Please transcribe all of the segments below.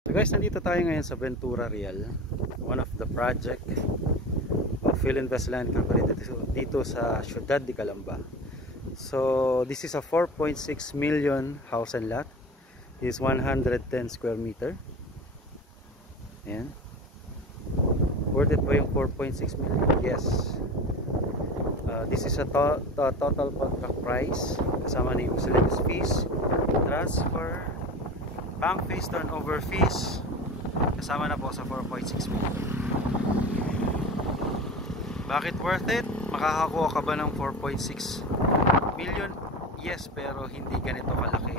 So guys, nandito tayo ngayon sa Ventura Real, one of the project of Philinvest Land Company dito sa Ciudad de Calamba. So this is a 4.6 million house and lot. This is 110 square meter. Ayan. Worth it ba yung 4.6 million? Yes. This is a total contract price. Kasama na yung miscellaneous fees, transfer, bank fees, turnover fees, kasama na po sa 4.6 million. Bakit worth it? Makakakuha ka ba ng 4.6 million? Yes, pero hindi ganito kalaki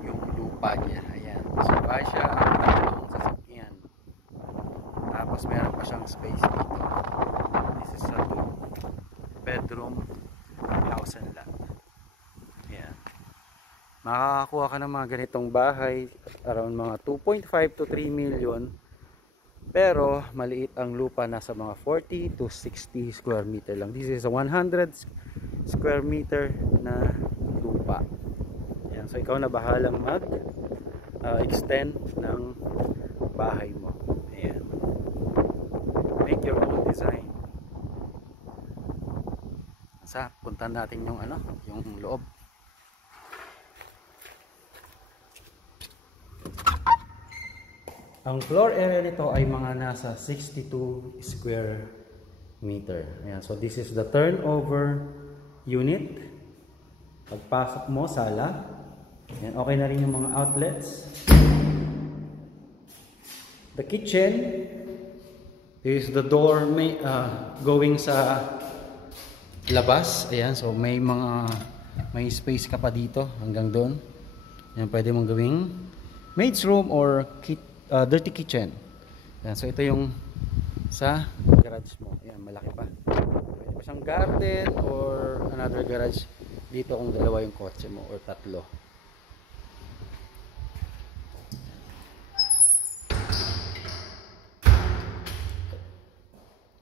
yung lupa niya. Ayan. So, kaya siya ang tatlong sasakyan. Tapos meron pa siyang space dito. This is a 2-bedroom house and lot. Ayan. Makakakuha ka ng mga ganitong bahay around mga 2.5 to 3 million, pero maliit ang lupa, nasa mga 40 to 60 square meter lang. This is a 100 square meter na lupa. Ayan. So ikaw na bahalang mag extend ng bahay mo. Ayan. Make your own design. Sa puntahan natin yung yung loob. Ang floor area nito ay mga nasa 62 square meter. Ayan, so this is the turnover unit. Pagpasok mo, sala. Ayan, okay na rin yung mga outlets. The kitchen is the door going sa labas. Ayan, so may space ka pa dito hanggang doon. Ayan, pwede mong gawing maid's room or dirty kitchen. Ayan, so ito yung sa garage mo. Ayan, malaki pa. Pwede pa siyang garden or another garage dito kung dalawa yung kotse mo or tatlo.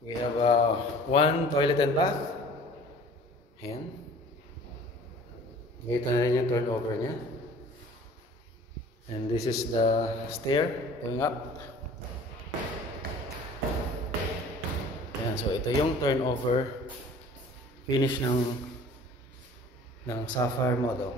We have one toilet and bath. Ayan. Ito na rin yung turnover niya. And this is the stair going up. Ayan, so ito yung turnover finish ng Sapphire model.